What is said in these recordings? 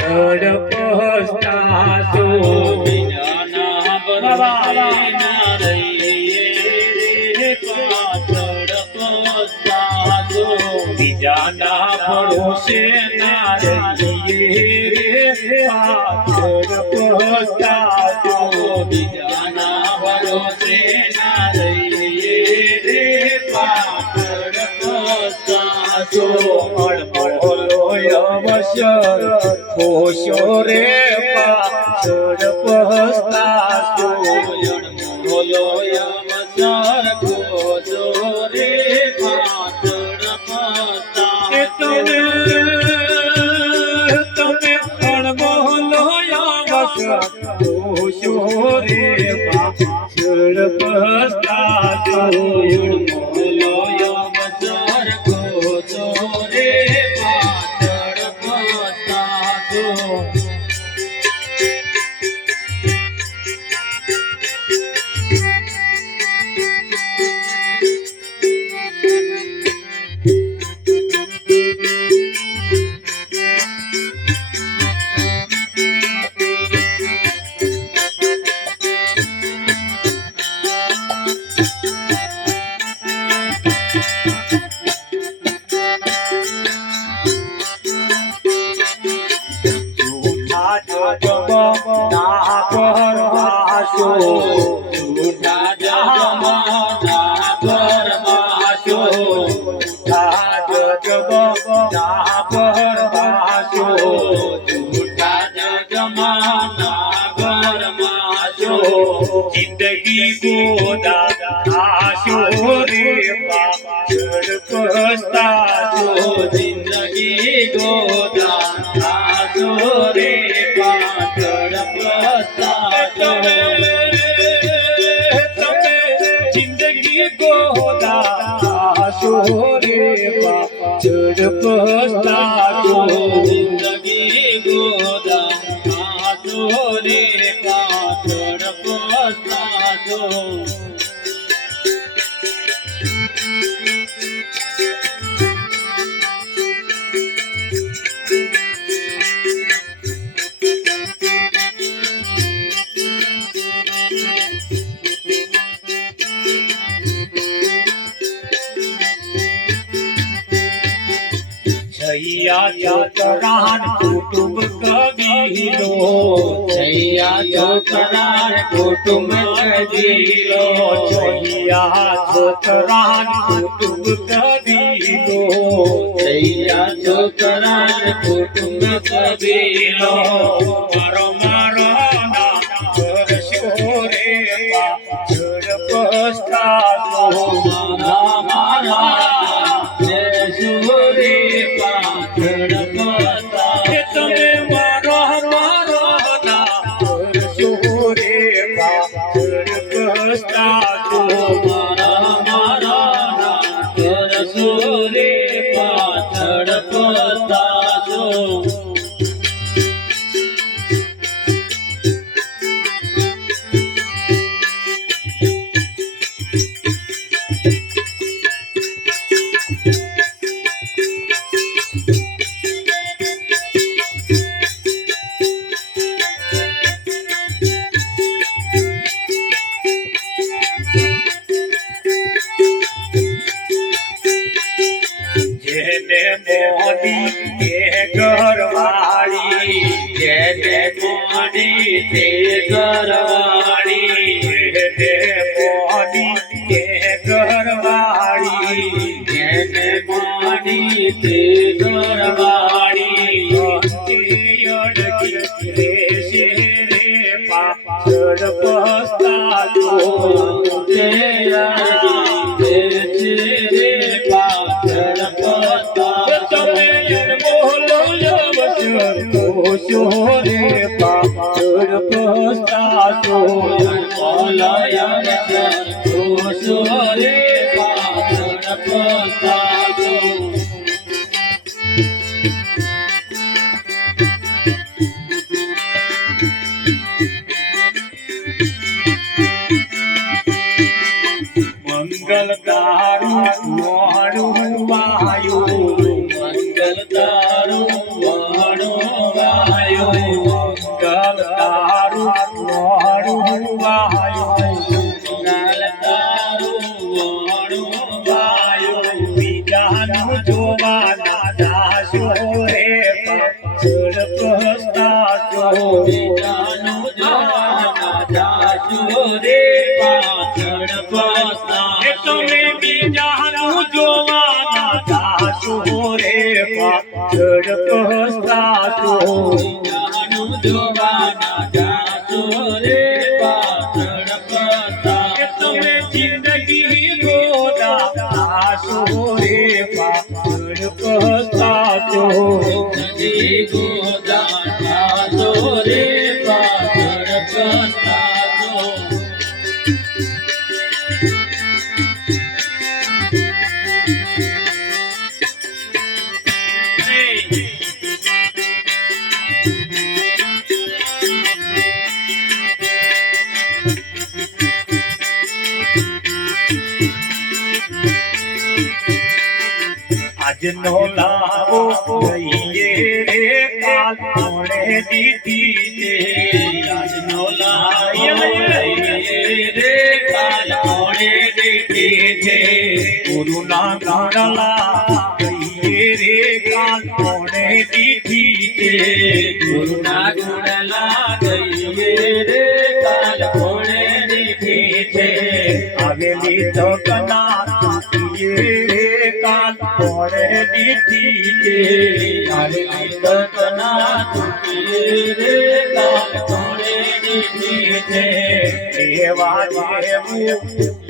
પાછળ પસ્તાશો બીજાના ભરોસે ના રહીએ રે પાછળ પસ્તાશો બીજાના ભરોસે ના રહીએ રે પાછળ પસ્તાશો બીજાના ભરોસે ના રહીએ રે પાછળ પસ્તાશો અણમોલો અવસર ખોશો રે પાછળ પસ્તાશો અણમોલો અવસર ખોશો રે પાછળ પસ્તાશો તમે અણમોલો અવસર ખોશો રે પાછળ પસ્તાશો અણમોલો અવસર ખોશો રે પાછળ પસ્તાશો ના પરવાશો જૂઠા જગમાં ના પરવાશો જગમાં ના પરવાશો જૂઠા જગમાં ના પરવાશો જિંદગી ગોદા આશો રે પાછળ પસ્તાશો જિંદગી ગોદા આશો રે પાછળ પસ્તાશો તમે જિંદગી ગોદા આશો રે પાછળ પસ્તાશો જિંદગી ગોદા આશો રે પાછળ પસ્તાશો છૈયા છોકરાન કુટુંબ કબીલો છૈયા છોકરાન કુટુંબ કબીલો છૈયા છોકરાન કુટુંબ કબીલો છૈયા છોકરાન કુટુંબ કબીલો મારો મારો ના કરશો રે પાછળ પસ્તાશો મારા મારા રે પાછળ પસ્તાશો તમે મારો મારો ના કરશો રે પાછળ પસ્તાશો મારા મારા કરશો રે પાછળ પસ્તાશો જેને મોદી કે ઘરવાળી જેને મોડી તે ઘરવાળી જેને મોદી કે ઘરવાળી જેને મોડી તે ઘરવાળી અડકી રહેશે રે પાછળ પસ્તાશો તે રે પાછળ પસ્તાશો તમે બોલો ખોશો રે પાછળ પસ્તાશો બોલયન ખોશો રે પાછળ પસ્તાશો મંગલ તારું મોડું વાયું મંગલ તારું વાણું વાયું વાયો મંગલ તારું મોડું વાયો મંગલ તારું મોડું વાયો બીજાનું જોવાના જાશો રે પાછળ પસ્તાશો બીજાનું જોવાના જાશો રે પાછળ એ પસ્તાશો તમે બીજાનું જોવાના જાશો રે પાછળ પસ્તાશો બીજાનું જોવાના જાશો રે પાછળ કે પસ્તાશો તમે જિંદગી ગોદાશો રે પાછળ પસ્તાશો જિંદગી ગોદાના રે પાછળ પસ્તાશો આજનો લાવો લઈએ રે કાલ કોણે દીધી છે આજનો લાવો લઈએ રે કાલ કોણે દીધી છે ગુરુના ગાળલા લઈએ રે કાલ કોણે દીધી છે ગુરુના ગુણલા ગઈએ રે કાલ કોણે દીધી છે આવેલી તકના લઈએ રે કાલ કોણે દીધી છે આવેલી તકના તૂટીએ રે કાલ કોણે દીધી છે એવા જેવું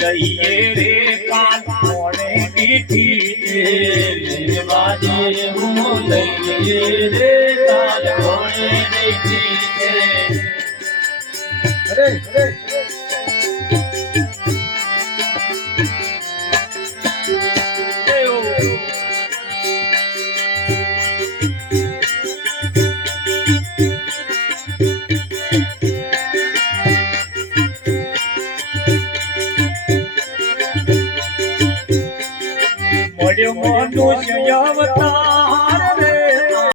લઈએ રે કાલ કોણે દીધી છે લેવા જેવું લઈએ રે કાલ કોણે દીધી છે મળ્યો મનુષ્ય અવતાર